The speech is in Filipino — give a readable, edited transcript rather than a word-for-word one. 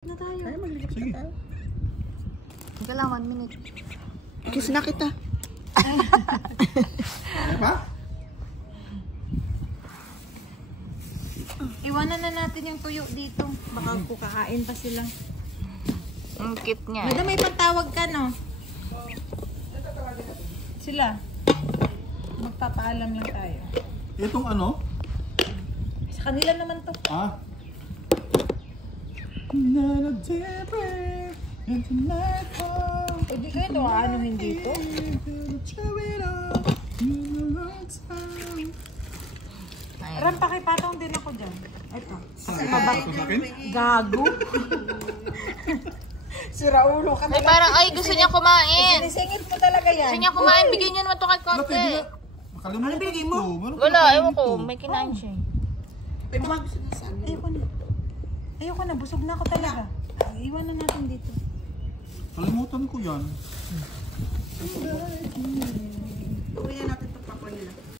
Na tayo. Ay, maglipat sige. Ika lang, 1 minute. Kiss na kita. Ano ba? Iwanan na natin yung tuyo dito. Baka kakain pa sila. Ang cute niya. Madam, may pantawag ka, no? Sila. Magpapaalam lang tayo. Itong ano? Sa kanila naman to. Ah. Not a different into my heart. Pwede kayo ito, ano hindi to? Ram, pakipatong din ako dyan. Ito. Ito sa akin? Gago. Sira ulo ka Ay, parang, ay, gusto niya kumain. Sinisingit mo talaga yan. Gusto niya kumain, bigyan niyo naman ito kahit konti. Ano binigay mo? Wala, ewan ko, may kinain siya. Ayoko na. Ayoko na, busog na ako talaga. Iwan na natin dito. Kalimutan ko yan.